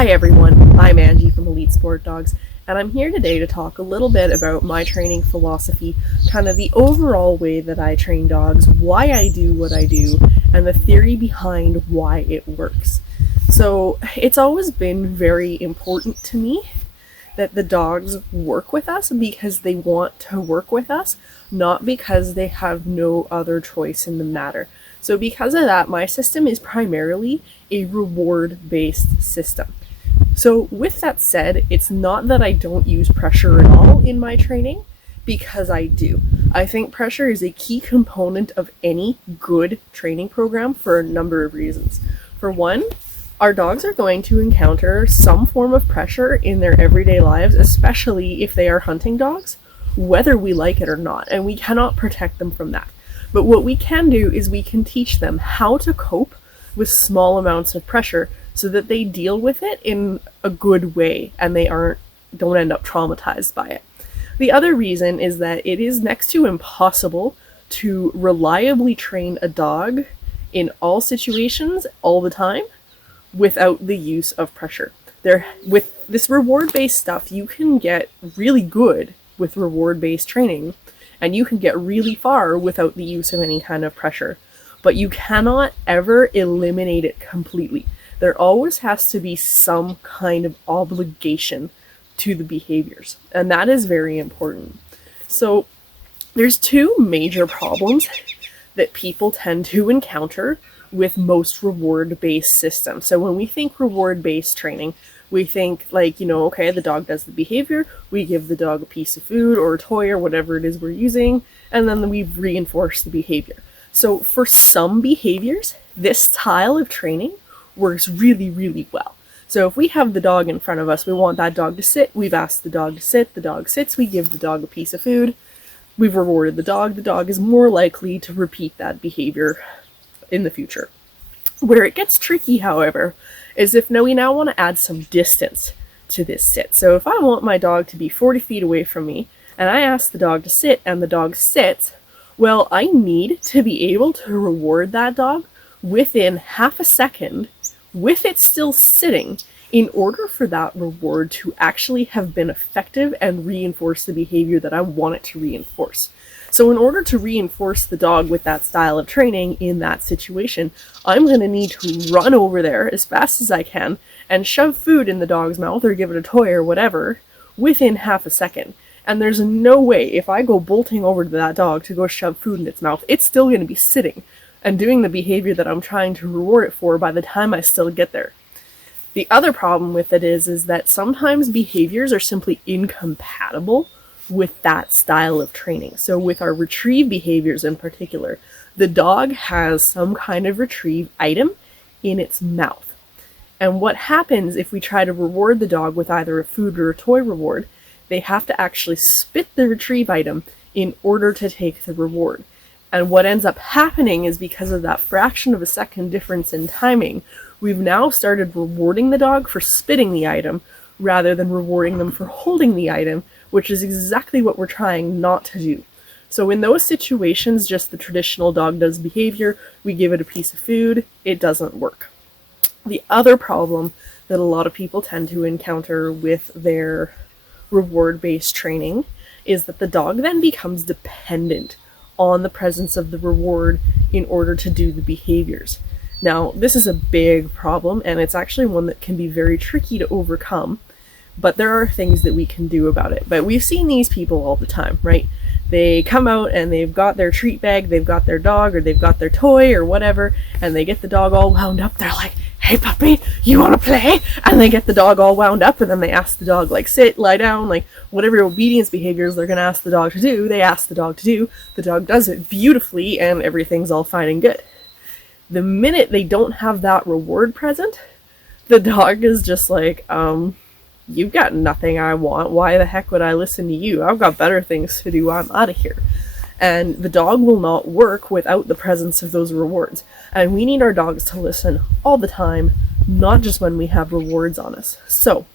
Hi everyone, I'm Angie from Elite Sport Dogs, and I'm here today to talk a little bit about my training philosophy, kind of the overall way that I train dogs, why I do what I do, and the theory behind why it works. So it's always been very important to me that the dogs work with us because they want to work with us, not because they have no other choice in the matter. So because of that, my system is primarily a reward-based system. So with that said, it's not that I don't use pressure at all in my training, because I do. I think pressure is a key component of any good training program for a number of reasons. For one, our dogs are going to encounter some form of pressure in their everyday lives, especially if they are hunting dogs, whether we like it or not, and we cannot protect them from that. But what we can do is we can teach them how to cope with small amounts of pressure so that they deal with it in a good way and they don't end up traumatized by it. The other reason is that it is next to impossible to reliably train a dog in all situations all the time without the use of pressure. With this reward-based stuff, you can get really good with reward-based training, and you can get really far without the use of any kind of pressure. But you cannot ever eliminate it completely. There always has to be some kind of obligation to the behaviors, and that is very important. So there's two major problems that people tend to encounter with most reward-based systems. So when we think reward-based training, we think okay, the dog does the behavior, we give the dog a piece of food or a toy or whatever it is we're using, and then we reinforce the behavior. So for some behaviors, this style of training works really, really well. So if we have the dog in front of us, we want that dog to sit, we've asked the dog to sit, the dog sits, we give the dog a piece of food, we've rewarded the dog is more likely to repeat that behavior in the future. Where it gets tricky, however, is if we now want to add some distance to this sit. So if I want my dog to be 40 feet away from me, and I ask the dog to sit, and the dog sits, well, I need to be able to reward that dog within half a second, with it still sitting, in order for that reward to actually have been effective and reinforce the behavior that I want it to reinforce. So in order to reinforce the dog with that style of training in that situation, I'm going to need to run over there as fast as I can and shove food in the dog's mouth or give it a toy or whatever within half a second. And there's no way, if I go bolting over to that dog to go shove food in its mouth, it's still going to be sitting and doing the behavior that I'm trying to reward it for by the time I still get there. The other problem with it is that sometimes behaviors are simply incompatible with that style of training. So with our retrieve behaviors in particular, the dog has some kind of retrieve item in its mouth. And what happens if we try to reward the dog with either a food or a toy reward, they have to actually spit the retrieve item in order to take the reward. And what ends up happening is, because of that fraction of a second difference in timing, we've now started rewarding the dog for spitting the item rather than rewarding them for holding the item, which is exactly what we're trying not to do. So in those situations, just the traditional dog does behavior, we give it a piece of food, it doesn't work. The other problem that a lot of people tend to encounter with their reward-based training is that the dog then becomes dependent on the presence of the reward in order to do the behaviors. Now, this is a big problem, and it's actually one that can be very tricky to overcome, but there are things that we can do about it. But we've seen these people all the time, right? They come out and they've got their treat bag, they've got their dog, or they've got their toy or whatever, and they get the dog all wound up. They're like, "Hey puppy, you want to play?" And they get the dog all wound up, and then they ask the dog, sit, lie down, whatever obedience behaviors they're going to ask the dog to do, they ask the dog to do. The dog does it beautifully, and everything's all fine and good. The minute they don't have that reward present, the dog is just you've got nothing I want. Why the heck would I listen to you? I've got better things to do. I'm out of here. And the dog will not work without the presence of those rewards. And we need our dogs to listen all the time, not just when we have rewards on us. So,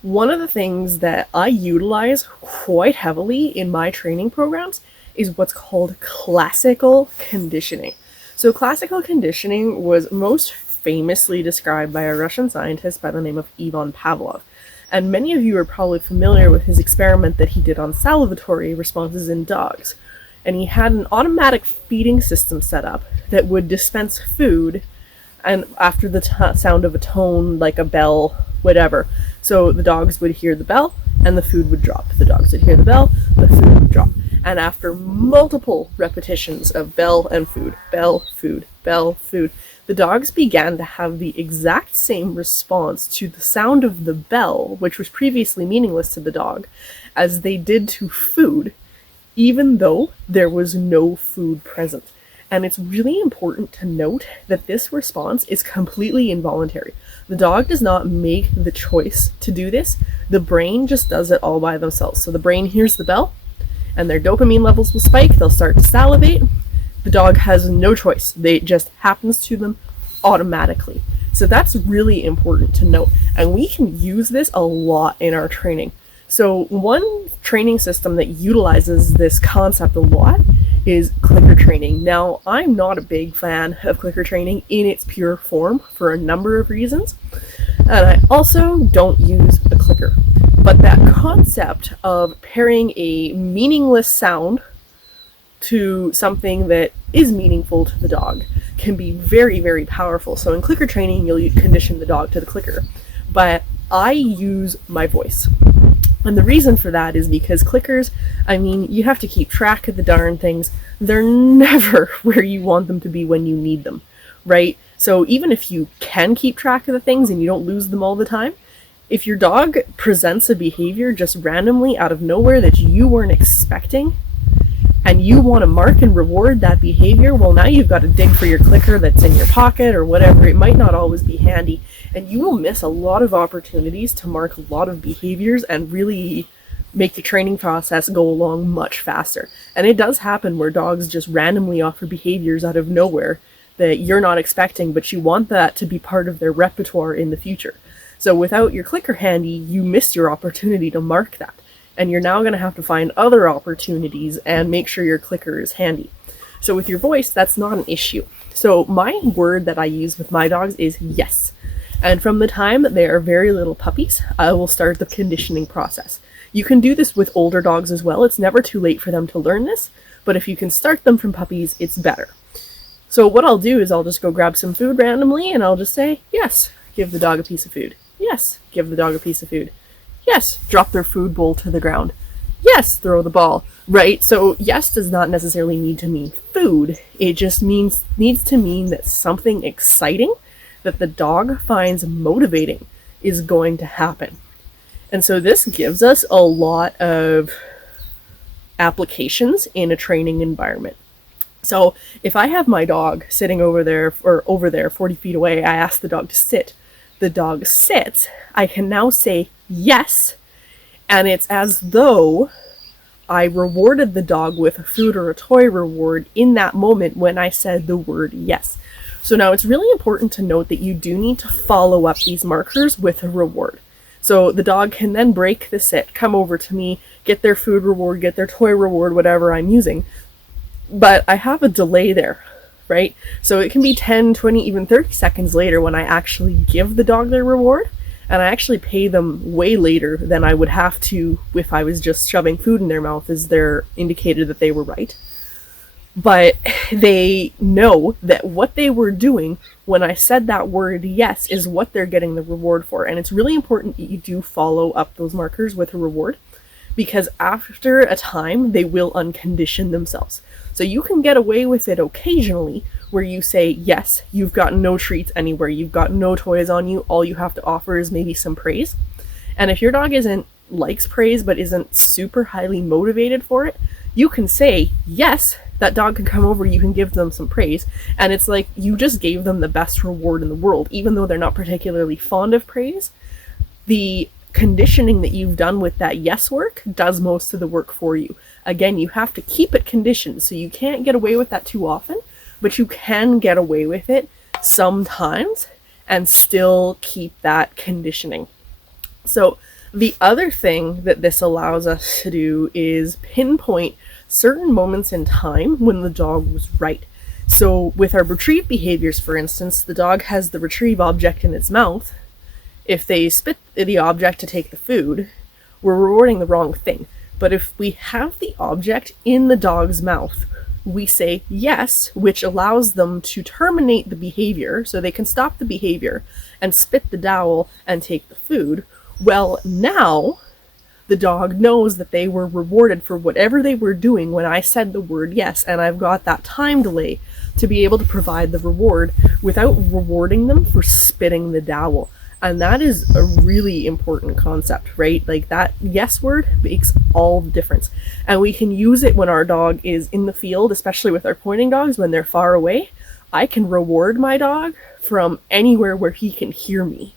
one of the things that I utilize quite heavily in my training programs is what's called classical conditioning. So classical conditioning was most famously described by a Russian scientist by the name of Ivan Pavlov. And many of you are probably familiar with his experiment that he did on salivatory responses in dogs. And he had an automatic feeding system set up that would dispense food and after the sound of a tone, like a bell, whatever. So the dogs would hear the bell and the food would drop. The dogs would hear the bell, the food would drop. And after multiple repetitions of bell and food, bell, food, bell, food, the dogs began to have the exact same response to the sound of the bell, which was previously meaningless to the dog, as they did to food, even though there was no food present. And it's really important to note that this response is completely involuntary. The dog does not make the choice to do this. The brain just does it all by themselves. So the brain hears the bell, and their dopamine levels will spike. They'll start to salivate. The dog has no choice. It just happens to them automatically. So that's really important to note. And we can use this a lot in our training. So one training system that utilizes this concept a lot is clicker training. Now, I'm not a big fan of clicker training in its pure form for a number of reasons. And I also don't use a clicker. But that concept of pairing a meaningless sound to something that is meaningful to the dog can be very, very powerful. So in clicker training, you'll condition the dog to the clicker. But I use my voice. And the reason for that is because clickers, you have to keep track of the darn things. They're never where you want them to be when you need them, right? So even if you can keep track of the things and you don't lose them all the time, if your dog presents a behavior just randomly out of nowhere that you weren't expecting, and you want to mark and reward that behavior, well, now you've got to dig for your clicker that's in your pocket or whatever. It might not always be handy, and you will miss a lot of opportunities to mark a lot of behaviors and really make the training process go along much faster. And it does happen where dogs just randomly offer behaviors out of nowhere that you're not expecting, but you want that to be part of their repertoire in the future. So without your clicker handy, you missed your opportunity to mark that. And you're now going to have to find other opportunities and make sure your clicker is handy. So with your voice, that's not an issue. So my word that I use with my dogs is yes. And from the time that they are very little puppies, I will start the conditioning process. You can do this with older dogs as well. It's never too late for them to learn this, but if you can start them from puppies, it's better. So what I'll do is I'll just go grab some food randomly and I'll just say, yes, give the dog a piece of food. Yes, give the dog a piece of food. Yes, drop their food bowl to the ground. Yes, throw the ball, right? So yes does not necessarily need to mean food. It just needs to mean that something exciting that the dog finds motivating is going to happen. And so this gives us a lot of applications in a training environment. So if I have my dog sitting over there 40 feet away, I ask the dog to sit. The dog sits. I can now say yes, and it's as though I rewarded the dog with a food or a toy reward in that moment when I said the word yes. So now it's really important to note that you do need to follow up these markers with a reward. So the dog can then break the sit, come over to me, get their food reward, get their toy reward, whatever I'm using. But I have a delay there, right? So it can be 10, 20, even 30 seconds later when I actually give the dog their reward, and I actually pay them way later than I would have to if I was just shoving food in their mouth as they're indicated that they were right. But they know that what they were doing when I said that word yes is what they're getting the reward for. And it's really important that you do follow up those markers with a reward, because after a time they will uncondition themselves. So you can get away with it occasionally where you say, yes, you've got no treats anywhere, you've got no toys on you, all you have to offer is maybe some praise. And if your dog likes praise but isn't super highly motivated for it, you can say, yes, that dog can come over, you can give them some praise, and it's like you just gave them the best reward in the world. Even though they're not particularly fond of praise, the conditioning that you've done with that yes work does most of the work for you. Again, you have to keep it conditioned, so you can't get away with that too often, but you can get away with it sometimes and still keep that conditioning. So the other thing that this allows us to do is pinpoint certain moments in time when the dog was right. So with our retrieve behaviors, for instance, the dog has the retrieve object in its mouth. If they spit the object to take the food, we're rewarding the wrong thing. But if we have the object in the dog's mouth, we say yes, which allows them to terminate the behavior, so they can stop the behavior and spit the dowel and take the food. Well, now the dog knows that they were rewarded for whatever they were doing when I said the word yes, and I've got that time delay to be able to provide the reward without rewarding them for spitting the dowel. And that is a really important concept, right? Like, that yes word makes all the difference. And we can use it when our dog is in the field, especially with our pointing dogs, when they're far away. I can reward my dog from anywhere where he can hear me,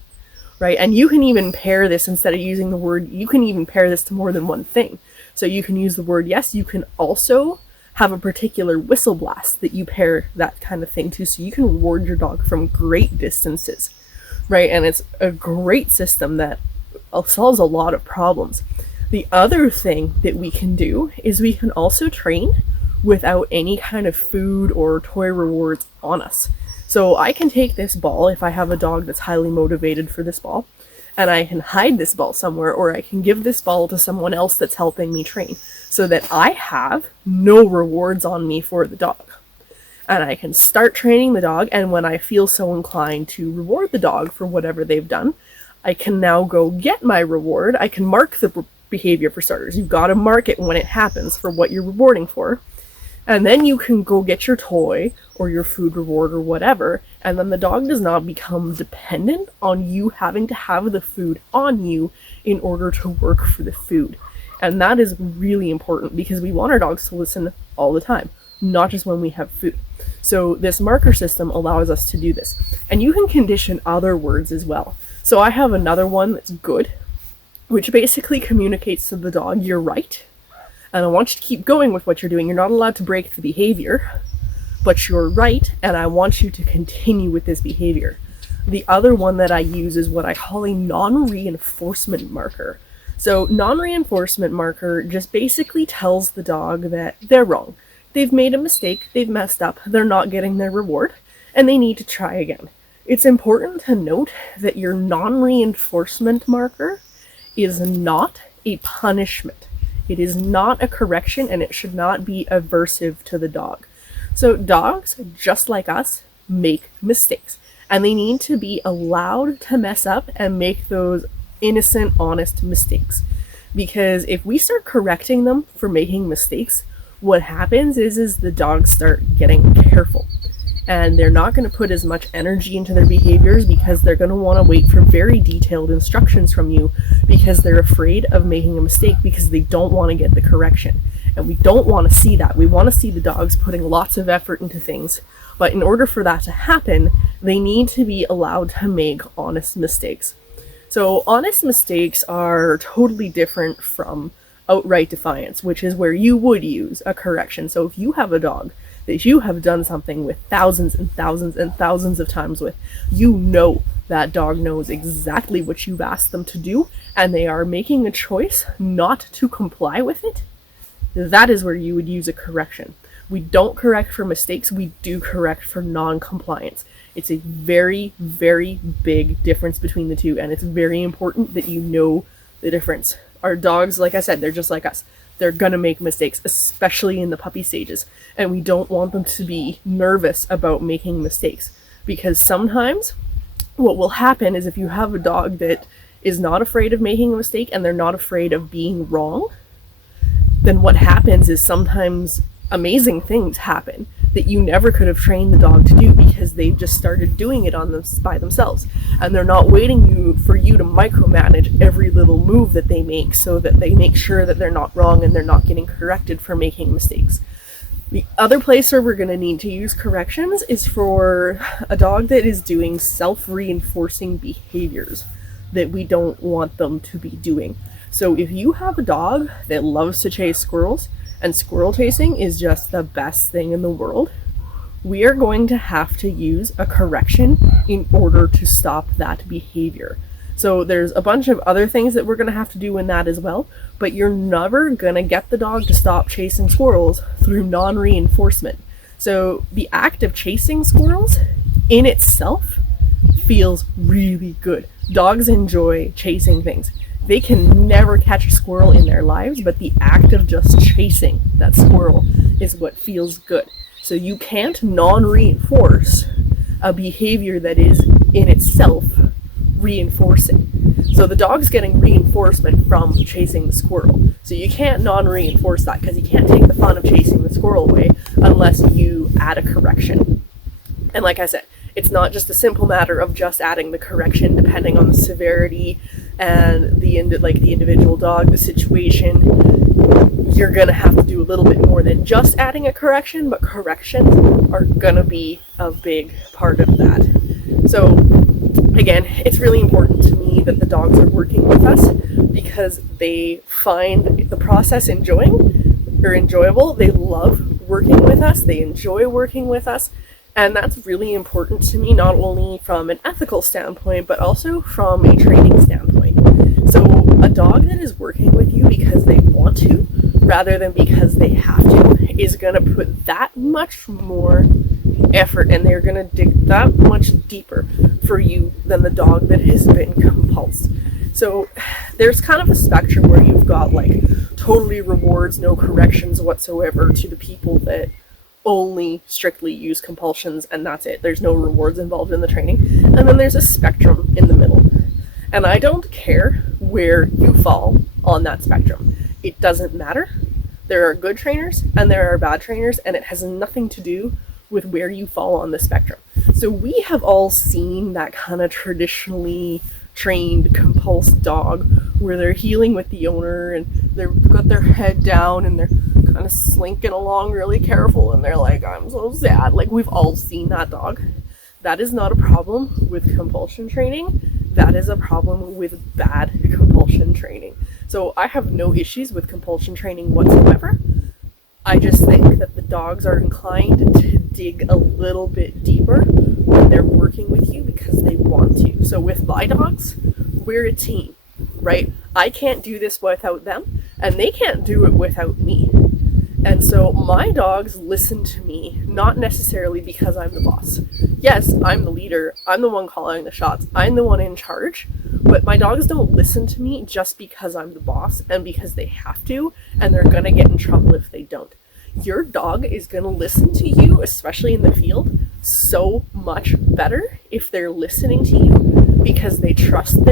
right? And you can even pair this, instead of using the word, you can even pair this to more than one thing. So you can use the word yes. You can also have a particular whistle blast that you pair that kind of thing to, so you can reward your dog from great distances. Right, and it's a great system that solves a lot of problems. The other thing that we can do is we can also train without any kind of food or toy rewards on us. So I can take this ball, if I have a dog that's highly motivated for this ball, and I can hide this ball somewhere, or I can give this ball to someone else that's helping me train, so that I have no rewards on me for the dog. And I can start training the dog, and when I feel so inclined to reward the dog for whatever they've done, I can now go get my reward. I can mark the behavior, for starters. You've got to mark it when it happens for what you're rewarding for. And then you can go get your toy or your food reward or whatever, and then the dog does not become dependent on you having to have the food on you in order to work for the food. And that is really important, because we want our dogs to listen all the time, not just when we have food. So this marker system allows us to do this. And you can condition other words as well. So I have another one that's good, which basically communicates to the dog, you're right, and I want you to keep going with what you're doing. You're not allowed to break the behavior, but you're right, and I want you to continue with this behavior. The other one that I use is what I call a non-reinforcement marker. So non-reinforcement marker just basically tells the dog that they're wrong. They've made a mistake, they've messed up, they're not getting their reward, and they need to try again. It's important to note that your non-reinforcement marker is not a punishment. It is not a correction, and it should not be aversive to the dog. So dogs, just like us, make mistakes, and they need to be allowed to mess up and make those innocent, honest mistakes. Because if we start correcting them for making mistakes, what happens is the dogs start getting careful, and they're not going to put as much energy into their behaviors, because they're going to want to wait for very detailed instructions from you, because they're afraid of making a mistake, because they don't want to get the correction. And we don't want to see that. We want to see the dogs putting lots of effort into things, but in order for that to happen, they need to be allowed to make honest mistakes. So honest mistakes are totally different from outright defiance, which is where you would use a correction. So if you have a dog that you have done something with thousands and thousands and thousands of times with, you know that dog knows exactly what you've asked them to do, and they are making a choice not to comply with it, that is where you would use a correction. We don't correct for mistakes, we do correct for non-compliance. It's a very, very big difference between the two, and it's very important that you know the difference. Our dogs, like I said, they're just like us. They're gonna make mistakes, especially in the puppy stages. And we don't want them to be nervous about making mistakes. Because sometimes what will happen is, if you have a dog that is not afraid of making a mistake and they're not afraid of being wrong, then what happens is sometimes amazing things happen that you never could have trained the dog to do, because they've just started doing it on them by themselves, and they're not waiting for you to micromanage every little move that they make, so that they make sure that they're not wrong and they're not getting corrected for making mistakes. The other place where we're going to need to use corrections is for a dog that is doing self-reinforcing behaviors that we don't want them to be doing. So if you have a dog that loves to chase squirrels, and squirrel chasing is just the best thing in the world, we are going to have to use a correction in order to stop that behavior. So there's a bunch of other things that we're going to have to do in that as well, but you're never going to get the dog to stop chasing squirrels through non-reinforcement. So the act of chasing squirrels in itself feels really good. Dogs enjoy chasing things. They can never catch a squirrel in their lives, but the act of just chasing that squirrel is what feels good. So you can't non-reinforce a behavior that is in itself reinforcing. So the dog's getting reinforcement from chasing the squirrel. So you can't non-reinforce that because you can't take the fun of chasing the squirrel away unless you add a correction. And like I said, it's not just a simple matter of just adding the correction depending on the severity and the individual dog, the situation. You're going to have to do a little bit more than just adding a correction, but corrections are going to be a big part of that. So again, it's really important to me that the dogs are working with us because they find the process enjoyable. They love working with us. They enjoy working with us. And that's really important to me, not only from an ethical standpoint, but also from a training standpoint. So a dog that is working with you because they want to, rather than because they have to, is going to put that much more effort and they're going to dig that much deeper for you than the dog that has been compulsed. So there's kind of a spectrum where you've got like totally rewards, no corrections whatsoever, to the people that only strictly use compulsions and that's it. There's no rewards involved in the training. And then there's a spectrum in the middle. And I don't care where you fall on that spectrum. It doesn't matter. There are good trainers and there are bad trainers, and it has nothing to do with where you fall on the spectrum. So we have all seen that kind of traditionally trained compulsed dog where they're heeling with the owner and they've got their head down and they're kind of slinking along really careful and they're like, I'm so sad. Like, we've all seen that dog. That is not a problem with compulsion training. That is a problem with bad compulsion training. So I have no issues with compulsion training whatsoever. I just think that the dogs are inclined to dig a little bit deeper when they're working with you because they want to. So with my dogs, we're a team, right? I can't do this without them, and they can't do it without me. And so my dogs listen to me, not necessarily because I'm the boss. Yes, I'm the leader. I'm the one calling the shots. I'm the one in charge. But my dogs don't listen to me just because I'm the boss and because they have to, and they're going to get in trouble if they don't. Your dog is going to listen to you, especially in the field, so much better if they're listening to you because they trust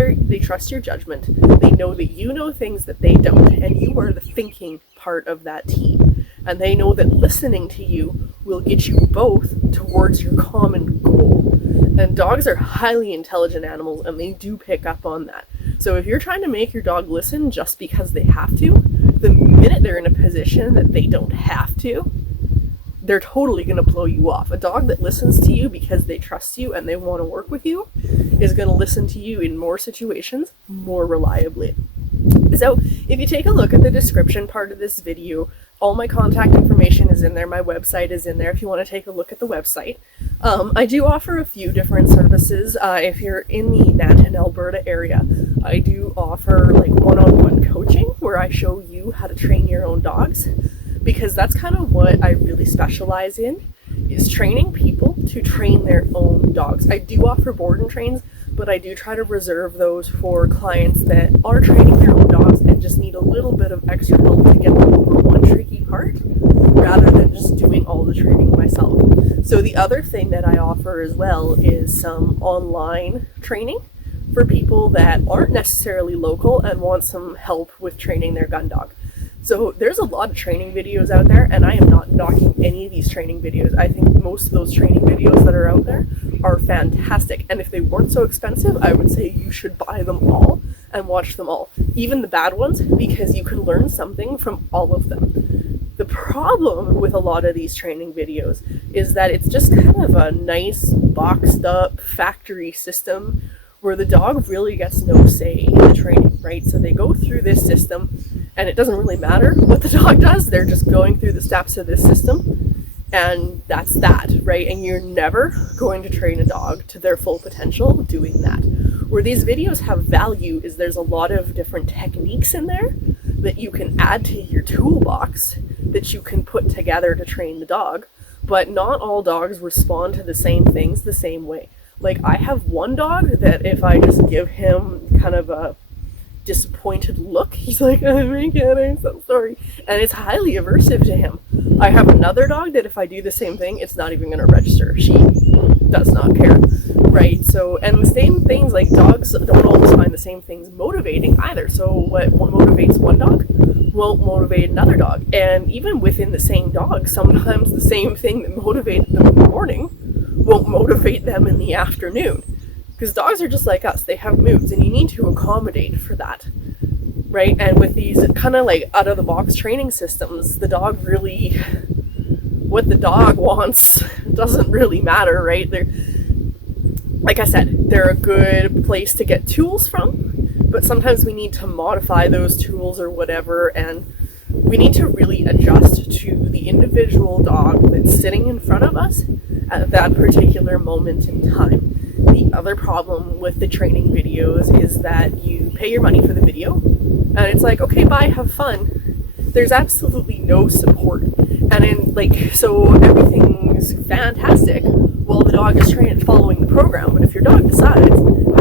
your judgment. They know that you know things that they don't, and you are the thinking part of that team. And they know that listening to you will get you both towards your common goal. And dogs are highly intelligent animals, and they do pick up on that. So if you're trying to make your dog listen just because they have to, the minute they're in a position that they don't have to, they're totally going to blow you off. A dog that listens to you because they trust you and they want to work with you is going to listen to you in more situations more reliably. So if you take a look at the description part of this video, all my contact information is in there. My website is in there if you want to take a look at the website. I do offer a few different services. If you're in the Edmonton, Alberta area, I do offer like one-on-one coaching where I show you how to train your own dogs, because that's kind of what I really specialize in, is training people to train their own dogs. I do offer board and trains, but I do try to reserve those for clients that are training their own dogs and just need a little bit of extra help to get them over one tricky part, rather than just doing all the training myself. So the other thing that I offer as well is some online training for people that aren't necessarily local and want some help with training their gun dog. So there's a lot of training videos out there, and I am not knocking any of these training videos. I think most of those training videos that are out there are fantastic. And if they weren't so expensive, I would say you should buy them all and watch them all, even the bad ones, because you can learn something from all of them. The problem with a lot of these training videos is that it's just kind of a nice boxed up factory system where the dog really gets no say in the training, right? So they go through this system and it doesn't really matter what the dog does. They're just going through the steps of this system, and that's that, right? And you're never going to train a dog to their full potential doing that. Where these videos have value is there's a lot of different techniques in there that you can add to your toolbox that you can put together to train the dog. but not all dogs respond to the same things the same way. Like, I have one dog that if I just give him kind of a disappointed look, he's like, oh my god, I'm so sorry. And it's highly aversive to him. I have another dog that if I do the same thing, it's not even going to register. She does not care, right? So, and the same things, like, dogs don't always find the same things motivating either. So what motivates one dog won't motivate another dog. And even within the same dog, sometimes the same thing that motivated them in the morning won't motivate them in the afternoon. Because dogs are just like us, they have moods, and you need to accommodate for that, right? And with these kind of like out-of-the-box training systems, the dog really, what the dog wants doesn't really matter, right? They're, like I said, they're a good place to get tools from, but sometimes we need to modify those tools or whatever, and we need to really adjust to the individual dog that's sitting in front of us at that particular moment in time. The other problem with the training videos is that you pay your money for the video, and it's like, okay, bye, have fun. There's absolutely no support. And in like, so everything's fantastic while the dog is following the program, but if your dog decides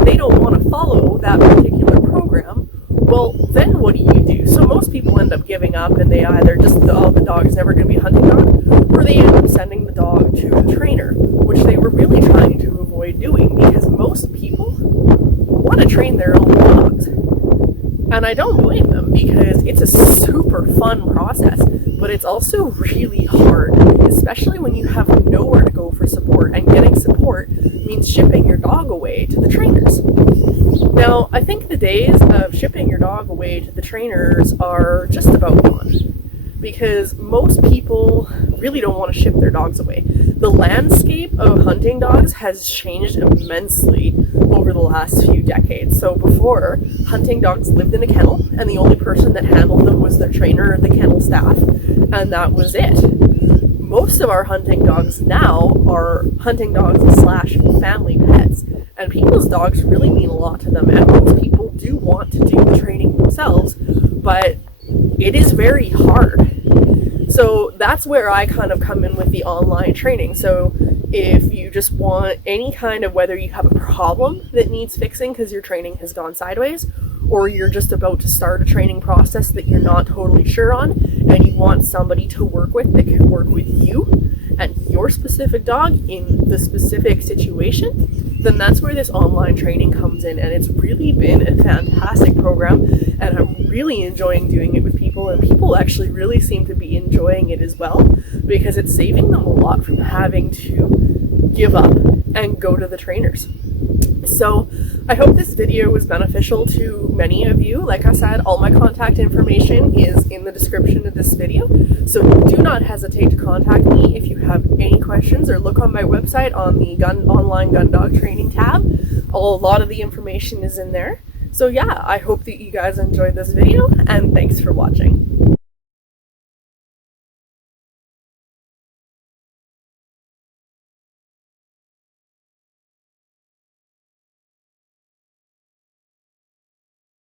they don't want to follow that particular program, well, then what do? So most people end up giving up, and they either just, oh, the dog is never going to be a hunting dog, or they end up sending the dog to the trainer, which they were really trying to avoid doing, because most people want to train their own dogs. And I don't blame them, because it's a super fun process, but it's also really hard, especially when you have nowhere to go for support, and getting support means shipping your dog away to the trainers. Now, I think the days of shipping your dog away to the trainers are just about gone, because most people really don't want to ship their dogs away. The landscape of hunting dogs has changed immensely over the last few decades. So before, hunting dogs lived in a kennel, and the only person that handled them was their trainer or the kennel staff, and that was it. Most of our hunting dogs now are hunting dogs / family pets, and people's dogs really mean a lot to them, and most people do want to do the training themselves, but it is very hard. So that's where I kind of come in with the online training. So if you just want any kind of, whether you have a problem that needs fixing because your training has gone sideways, or you're just about to start a training process that you're not totally sure on, and you want somebody to work with that can work with you and your specific dog in the specific situation, then that's where this online training comes in. And it's really been a fantastic program, and I'm really enjoying doing it with people, and people actually really seem to be enjoying it as well, because it's saving them a lot from having to give up and go to the trainers. So I hope this video was beneficial to many of you. Like I said, all my contact information is in the description of this video, so do not hesitate to contact me if you have any questions, or look on my website on the online gun dog training tab. A lot of the information is in there. So yeah, I hope that you guys enjoyed this video, and thanks for watching.